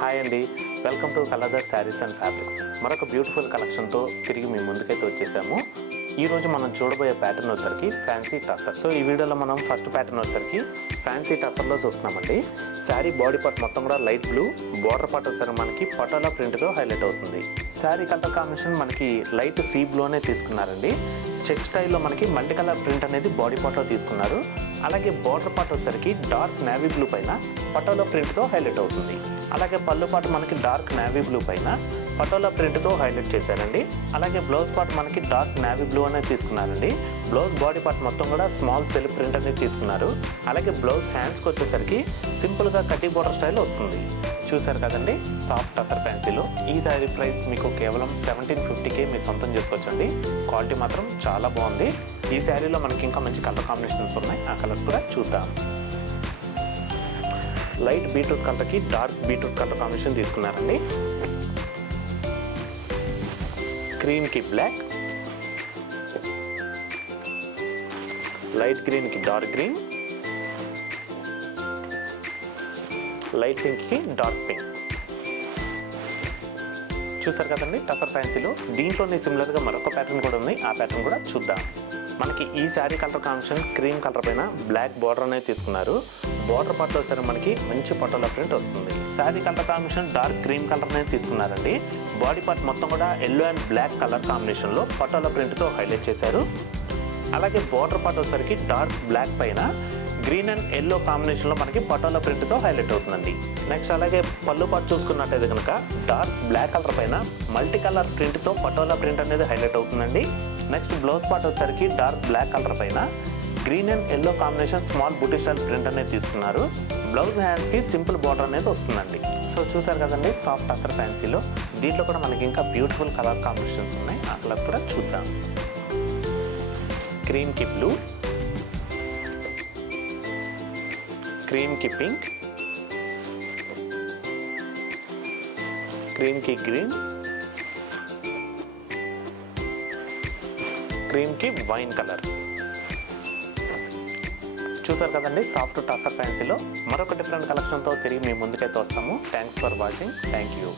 Hi అండి, welcome to colours saris and fabrics. మరొక beautiful కలెక్షన్తో తిరిగి మీ ముందుకైతే వచ్చేసాము. ఈరోజు మనం చూడబోయే ప్యాటర్న్ వచ్చరికి ఫ్యాన్సీ టసర్. సో ఈ వీడియోలో మనం ఫస్ట్ ప్యాటర్న్ వచ్చరికి ఫ్యాన్సీ టసర్లో చూస్తున్నామండి. శారీ బాడీ పార్ట్ మొత్తం కూడా లైట్ బ్లూ, బార్డర్ పార్ట్ వచ్చరికి మనకి పటోలా ప్రింట్తో హైలైట్ అవుతుంది. శారీ కలర్ కాంబినేషన్ మనకి లైట్ సీ బ్లూనే తీసుకున్నారండి. చెక్ స్టైల్లో మనకి మల్టీ కలర్ ప్రింట్ అనేది బాడీ పార్ట్లో తీసుకున్నారు. అలాగే బార్డర్ పార్ట్ వచ్చరికి డార్క్ నేవీ బ్లూ పైన పటోలా ప్రింట్తో హైలైట్ అవుతుంది. అలాగే పళ్ళు పార్ట్ మనకి డార్క్ నేవీ బ్లూ పైన పటోలా ప్రింట్తో హైలైట్ చేశారండి. అలాగే బ్లౌజ్ పార్ట్ మనకి డార్క్ నేవీ బ్లూ అనేది తీసుకున్నారండి. బ్లౌజ్ బాడీ పార్ట్ మొత్తం కూడా స్మాల్ సెల్ఫ్ ప్రింట్ అనేది తీసుకున్నారు. అలాగే బ్లౌజ్ హ్యాండ్స్కి వచ్చేసరికి సింపుల్గా కటింగ్ బోర్డర్ స్టైల్ వస్తుంది. చూసారు కదండి, సాఫ్ట్ టసర్ ఫ్యాన్సీలో ఈ శారీ ప్రైస్ మీకు కేవలం 1750కే మీ సొంతం చేసుకోవచ్చండి. క్వాలిటీ మాత్రం చాలా బాగుంది. ఈ శారీలో మనకి ఇంకా మంచి కలర్ కాంబినేషన్స్ ఉన్నాయి, ఆ కలర్స్ కూడా చూద్దాం. లైట్ బీట్రూట్ కలర్కి డార్క్ బీట్రూట్ కలర్ కాంబినేషన్ తీసుకున్నారండి. క్రీమ్కి బ్లాక్, లైట్ గ్రీన్కి డార్క్ గ్రీన్, లైట్ పింక్కి డార్క్ పింక్. చూసారు కదండి టసర్ ఫ్యాన్సీలో. దీంట్లోనే సిమిలర్గా మరొక ప్యాటర్న్ కూడా ఉంది, ఆ ప్యాటర్న్ కూడా చూద్దాం. మనకి ఈ sari colour combination cream colour పైన బ్లాక్ బార్డర్ అనేది తీసుకున్నారు. బార్డర్ పార్ట్లో వచ్చారు మనకి మంచి పటోలా ప్రింట్ వస్తుంది. Sari colour combination dark cream colour అనేది తీసుకున్నారండి. బాడీ పార్ట్ మొత్తం కూడా ఎల్లో అండ్ బ్లాక్ కలర్ కాంబినేషన్లో పటోలా ప్రింట్తో హైలైట్ చేశారు. అలాగే బార్డర్ పార్ట్ వచ్చేసరికి డార్క్ బ్లాక్ పైన గ్రీన్ అండ్ ఎల్లో కాంబినేషన్లో మనకి పటోలా ప్రింట్తో హైలైట్ అవుతుందండి. నెక్స్ట్ అలాగే పళ్ళు పార్ట్ చూసుకున్నట్టయితే కనుక డార్క్ బ్లాక్ కలర్ పైన మల్టీ కలర్ ప్రింట్తో పటోలా ప్రింట్ అనేది హైలైట్ అవుతుందండి. నెక్స్ట్ బ్లౌజ్ పార్ట్ వచ్చేసరికి డార్క్ బ్లాక్ కలర్ పైన green and yellow combination small booti style print అనేది తీసుకున్నారు. బ్లౌజ్ హ్యాండ్స్కి సింపుల్ బార్డర్ అనేది వస్తుందండి. సో చూసారు కదండి సాఫ్ట్ టసర్ ఫ్యాన్సీలో. దీంట్లో కూడా మనకి ఇంకా బ్యూటిఫుల్ కలర్ కాంబినేషన్స్ ఉన్నాయి, ఆ కలర్స్ కూడా చూద్దాం. క్రీమ్కి బ్లూ, క్రీమ్కి పింక్, క్రీమ్కి గ్రీన్, క్రీమ్కి వైన్ కలర్. చూసారు కదండి సాఫ్ట్ టసర్ ఫ్యాన్సీలో మరొక డిఫరెంట్ కలెక్షన్తో తిరిగి మీ ముందుకైతే వస్తాము. Thanks for watching. Thank you.